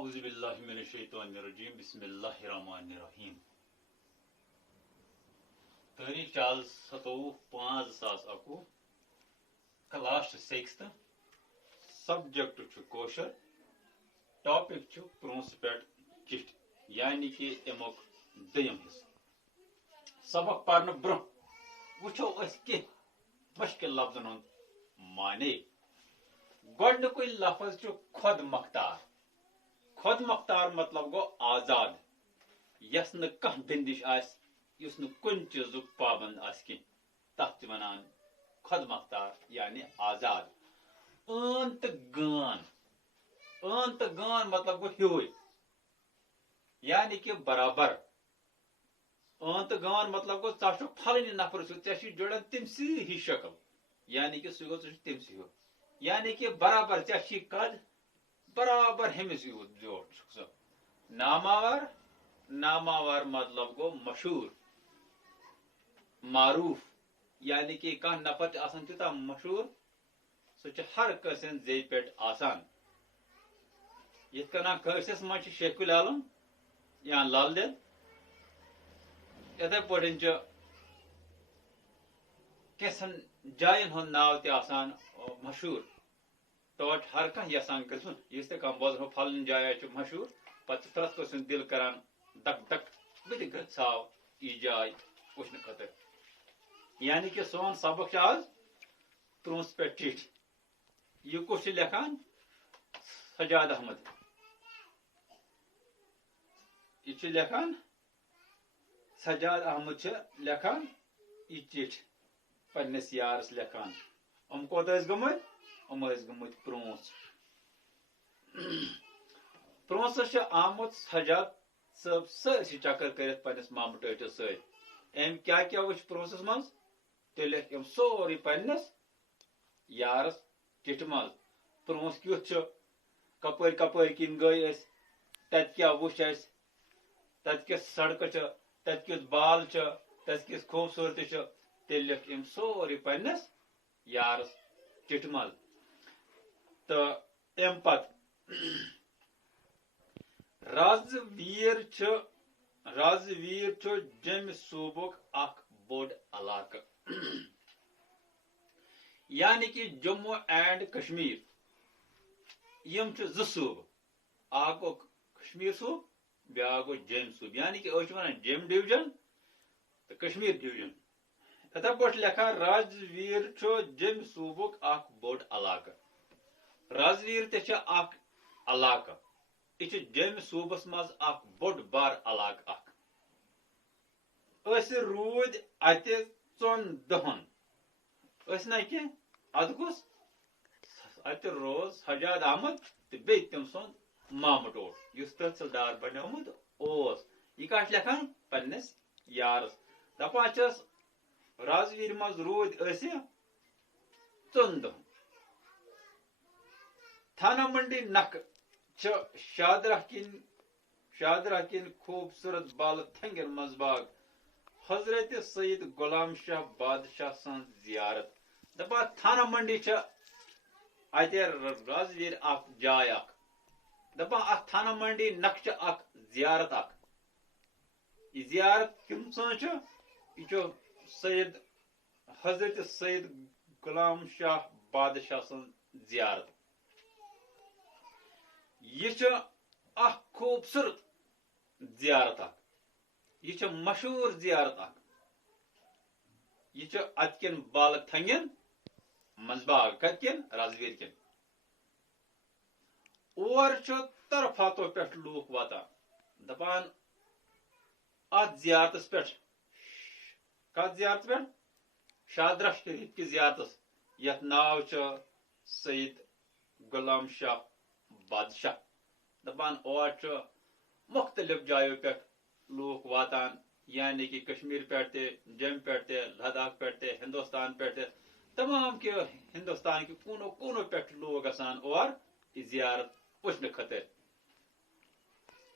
اعوذ باللہ من الشیطان الرجیم بسم اللہ الرحمن الرحیم تاریخ چال 27/5/2021 کلاس 6 سبجیکٹ کوشر ٹاپک پرونس پہ چٹھ یعنی کہ امیک دیم حصہ سبق پرن برہ وچھو اس کی مشکل لفظن ہند معنی گۄڈنیُکُے لفظ خود مختار خود مختار مطلب گو آزاد یس نہ کانٛہہ بندش آس یس نہ کُنہِ چیٖزُک پابند آسہِ کینٛہہ تتھ چھِ ونان خود مختار یعنی آزاد ٲن تہٕ گان مطلب گو ہیوے یعنی کہ برابر ٲن تہٕ گان مطلب گو ژٕ چھُکھ پھلٲنی نفر سۭتۍ ژےٚ چھُے جُڑان تٔمسٕے ہِش شکل یعنی کہ سُہ گوٚو ژٕ چھُکھ تٔمسٕے ہیوٗ یعنی کہ برابر ژےٚ چھی قد برابر ہمس یوٗت زیوٗٹھ چھُکھ ژٕ ناماوار مطلب گو مشہور معروف یعنی کہ کانٛہہ نفر چھُ آسان تیوٗتاہ مشہور سُہ چھُ ہر کٲنٛسہِ ہٕنٛز زیٚیہِ پٮ۪ٹھ آسان یِتھ کٔنۍ کٲنٛسِس منٛز چھُ شیخ العالم یا لل دید یِتھے پٲٹھۍ چھُ کینٛژھن جاین ہُنٛد ناو تہِ آسان مشہور تور چھُ ہر کانٛہہ یژھان گژھُن یُس تہِ کانٛہہ بوزنو پھلٲنۍ جاے چھُ مشہور پتہٕ چھُ پرٛٮ۪تھ کٲنٛسہِ ہُنٛد دل کران دک دک بہٕ تہِ گژھاو یہِ جاے وٕچھنہٕ خٲطرٕ یعنی کہ سون سبق چھُ آز پرونس پٮ۪ٹھ چٹھۍ یہِ کُس چھُ لیکھان سجاد احمد یہ چھُ لیکھان سجاد احمد چھُ لیکھان یہ چٹھۍ پننس یارس لیکھان کوٚت ٲسۍ گٔمٕتۍ ٲسۍ گٔمٕتۍ پرونسس چھُ آمُت سجاد صٲب سٲرسٕے چکر کٔرِتھ پننس مامہٕ ٹٲٹھِس سۭتۍ أمۍ کیٛاہ وٕچھ پرونسس منٛز تہِ لیکھ أمۍ سورُے پننس یارس چٹھِ منٛز پرونس کیُتھ چھُ کپٲرۍ کپٲرۍ کِنۍ گٔے أسۍ تتہِ کیٛاہ وٕچھ اسہِ تتہِ کِژھ سڑکہٕ چھِ تتہِ کیُتھ بال چھُ تتہِ کِژھ خوٗبصوٗرتی چھِ تیٚلہِ لیکھ أمۍ سورُے پننس یارس چٹھِ منٛز تہٕ امہِ پتہٕ رازویٖر چھُ جیٚمہِ صوٗبُک اکھ بوٚڑ علاقہٕ یعنی کہ جموں اینڈ کشمیر یم چھِ زٕ صوٗبہٕ اکھ گوٚو کشمیر صوٗبہٕ بیاکھ گوٚو جیٚمۍ صوٗبہٕ یعنی کہ أسۍ چھِ ونان جیٚمۍ ڈِوجن تہٕ کشمیر ڈِوجن یِتھے پٲٹھۍ لیکھان رازویٖر چھُ جیٚمہِ صوٗبُک اکھ بوٚڑ علاقہٕ رازویٖر تہِ چھِ اکھ علاقہٕ یہِ چھُ جیٚمہِ صوٗبس منٛز اکھ بوٚڑ بار علاقہٕ اکھ أسۍ روٗدۍ اتہِ 4 دۄہن أسۍ نہ کینٛہہ ادٕ کُس اتہِ روز سجاد احمد تہٕ بیٚیہِ تٔمۍ سُنٛد مامہٕ ٹوٹھ یُس تحصیلدار بنیومُت اوس یہِ کیٛاہ چھُ لیکھان پننس یارس دپان چھس رازویٖرِ منٛز روٗدۍ أسۍ 4 دۄہن تھانہ منڈی نکھٕ چھِ شادرہ کِنۍ خوٗبصوٗرت بالہٕ تھنگٮ۪ن منٛز باغ حضرت سید غلام شاہ بادشاہ سٕنٛز زیارت دپان تھانہ منڈی چھِ اتہِ رازویٖر اکھ جاے اکھ دپان اتھ تھانہ منڈی نکھٕ چھِ اکھ زیارت اکھ یہِ زیارت کٔمۍ سٕنٛز چھِ یہِ چھُ حضرت سید غلام شاہ بادشاہ سٕنٛز زیارت یہ چھُ اکھ خوٗبصوٗرت زیارت اکھ یہ چھُ مشہوٗر زیارت اکھ یہ چھُ اتہِ کٮ۪ن بالہٕ تھنگٮ۪ن منٛز باغ کتہِ کٮ۪ن رازویٖر کٮ۪ن اور چھُ طرفاتو پٮ۪ٹھ لوٗکھ واتان دپان اتھ زیارتس پٮ۪ٹھ کتھ زیارتس پٮ۪ٹھ شادرہ شریف کِس زیارتس یتھ ناو چھُ سید غلام شاہ بادشاہ دپان اور چھُ مختلف جایو پٮ۪ٹھ لوٗکھ واتان یعنی کہ کشمیر پٮ۪ٹھ تہِ جیٚمہِ پٮ۪ٹھ تہِ لداخ پٮ۪ٹھ تہِ ہندوستان پٮ۪ٹھ تہِ تمام کہ ہندوستان کہ کوٗنو کوٗنو پٮ۪ٹھ لوٗکھ گژھان اور یہِ زیارت وٕچھنہٕ خٲطرٕ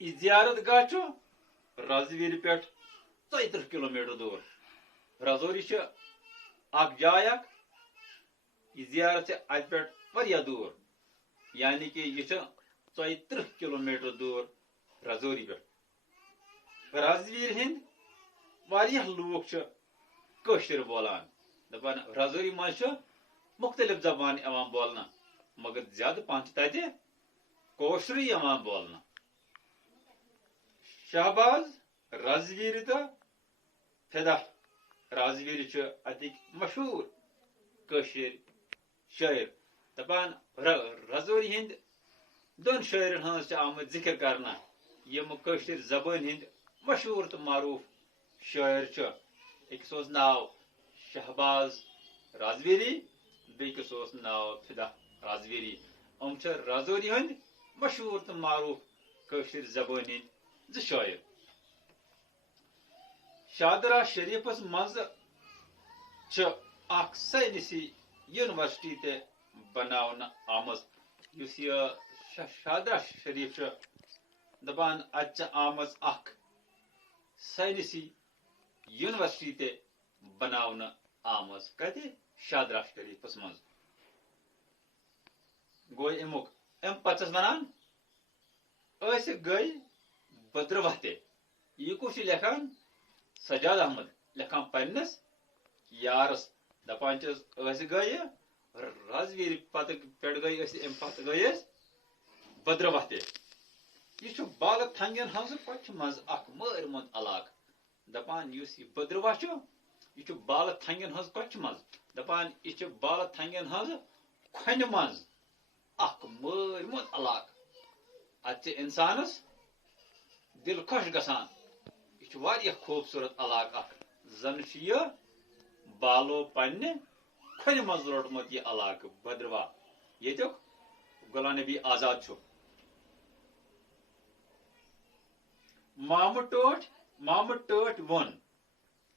یہِ زیارت گاہ چھُ رازویٖرِ پٮ۪ٹھ 34 کِلومیٖٹر دوٗر رازوری چھِ اکھ جاے اکھ یہِ زیارت چھِ اتہِ پٮ۪ٹھ واریاہ دوٗر یعنی کہ یہ 30 کلومیٹر دور رازوری پہ رازویر ہند واریاہ لوگ کشر بولان دپان رازوری مز مختلف زبان یوان بولنا مگر زیادہ پہن تتہ کوشر یوان بولنا شہباز رازویر تو فدا رازویر اتک مشہور کشر شاعر دپان رازوری ہند دون شاعرن ہز آمد ذکر کرنا یم کشر زبان ہند مشہور تو معروف شاعر اکس ناو شہباز رازویری بیکس ناو فدا رازویری رازوری ہند مشہور تو معروف کشر زبان ہند شاعر شادرہ شریفس مز اخ سائنسی یونیورسٹی تے بناونا آمز یس یہ شادرہ شریف دپان ات آمز اخ سائنسی یونیورسٹی تے بناونا آمز کت شادرہ شریفس مز گو امیک ام پتس ونان گئی بدرواہ تے یہ کس لکھان سجاد احمد لکھان پنس یارس دپان گئی رازویر پتہ پہ گئی ام پتہ گئی بدرواہ تے یہ بالہ تھنگن ہز کچھ مز اخ مر مند علاقہ دپان اس یہ بدرواہ یہ بالہ تھنگن ہز کچھ مز دپان یہ بالہ تھنگن ہز کھن مز اخ مر مند علاقہ ات انسانس دل خوش گسان یہ واریاہ خوبصورت علاقہ اخ زن یہ بالو پنہ کھن مز روٹمت یہ علاقہ بدرواہ یتک غلام نبی آزاد مامہ ٹاٹ ون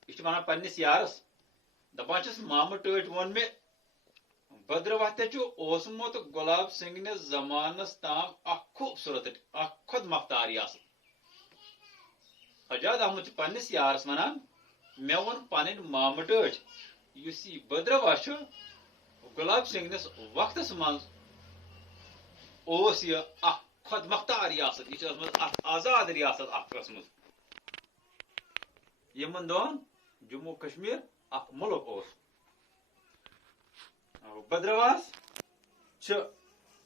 یہ ونان پنس یارس دپان مامہ ٹاٹ ون مے بدرواہ تے اوسمت گلاب سنگھ نے زمانس تام اخ خوبصورت اخ خود مختار ریاست سجاد احمد پنس یارس ونان مے ون پن مامہ ٹاٹ اس یہ بدرواہ گلاب سنگھ نس وقتس مز یہ اخ خود مختار ریاست یہ اخ آزاد ریاست اخ یمن دون جموں کشمیر اخ ملک بدرواہس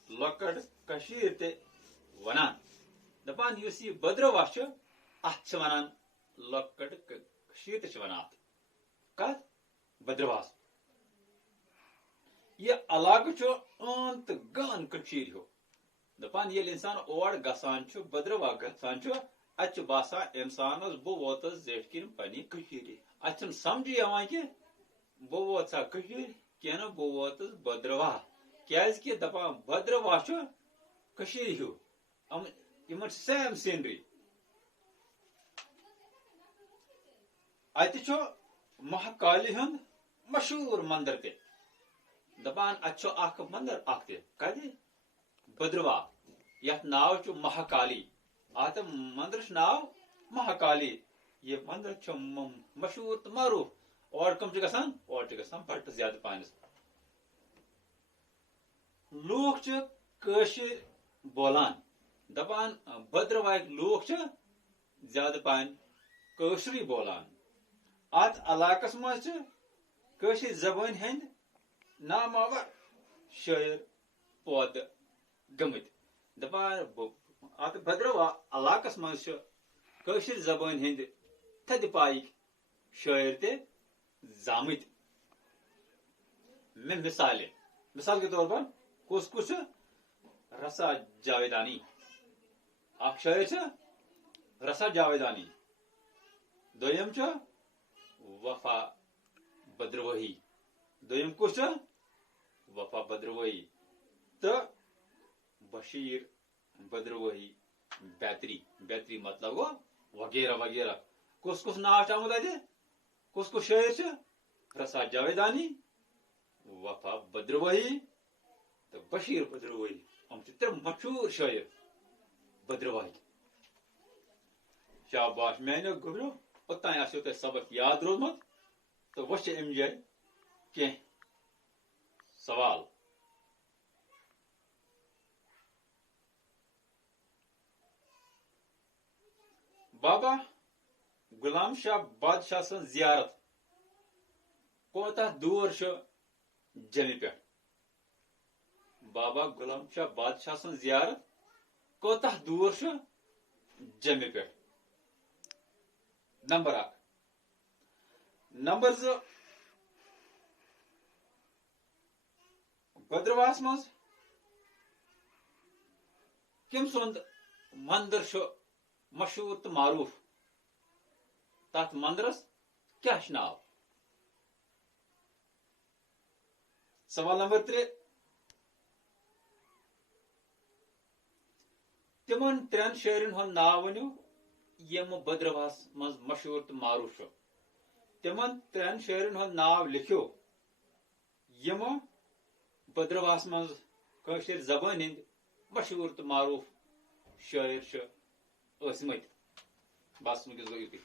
لکٹ کشیر تے ونان دپان اس یہ بدرواہ ات ونان لکٹ کشیر تے ونان کت بدرواہس یہ علاقہ ان تو گان کشیر ہو دپان یل انسان اور گسان بدرواہ گسان ات باسان انسانس بہ ووتس زیٹھ کن پنہ کشیر ات سمجھ کہ بہ ووت سا کشیر کی بہ ووتس بدرواہ کیاز کہ دپان بدرواہ کشیر ہیو یمن سیم سینری ات مہاکالی ہند مشہور مندر تے دپان ات اخ مندر اخ تے کت بدرواہ یت ناو مہاکالی ات مندرس ناو مہاکالی یہ مندر مشہور تو معروف اور کم گسان بڑھ زیادہ پانس لوگ کشر بولان دپان بدرواہ لوگ زیادہ پان کشری بولان ات علاقس مز کشر زبان ہند نامور شاعر پود گمت دپان ات بدرواہ علاقس مز کشر زبان ہند تھد پائک شاعر تے زامت میں مثال کے طور پر کس رسا جاویدانی اخ شاعر رسا جاویدانی دویم وفا بدرواہی دویم کس وفا بدرواہی تو بشیر بدرواہی بیتری مطلب گو وغیرہ وغیرہ کس ناو آمد اتہ کس شاعر رسا جاویدانی وفا بدرواہی تو بشیر بدرواہی تر مشہور شاعر بدرواہی شاباش میانو گبرو اوتان آسو تہ سبق یاد روزمت تو وچھ ام جائے کی سوال بابا غلام شاہ بادشاہ سن زیارت کوتاہ دور جمہِ پہ بابا غلام شاہ بادشاہ سن زیارت کوتاہ دور جمہِ پہ نمبر 1 نمبر 2 بدرواہس مز کم سند مندر مشہور تو معروف تات مندرس کیا ناو سوال نمبر 3 تمن 3 شہرن ہند ناو ونیو یم بدرواہس مز مشہور تو معروف تمن 3 شہرن ہند ناو لکھو یم بدرواہس مز کشیر زبان ہند مشہور تو معروف شاعر ٲسمٕتۍ بس ونکس گوٚو یُتُے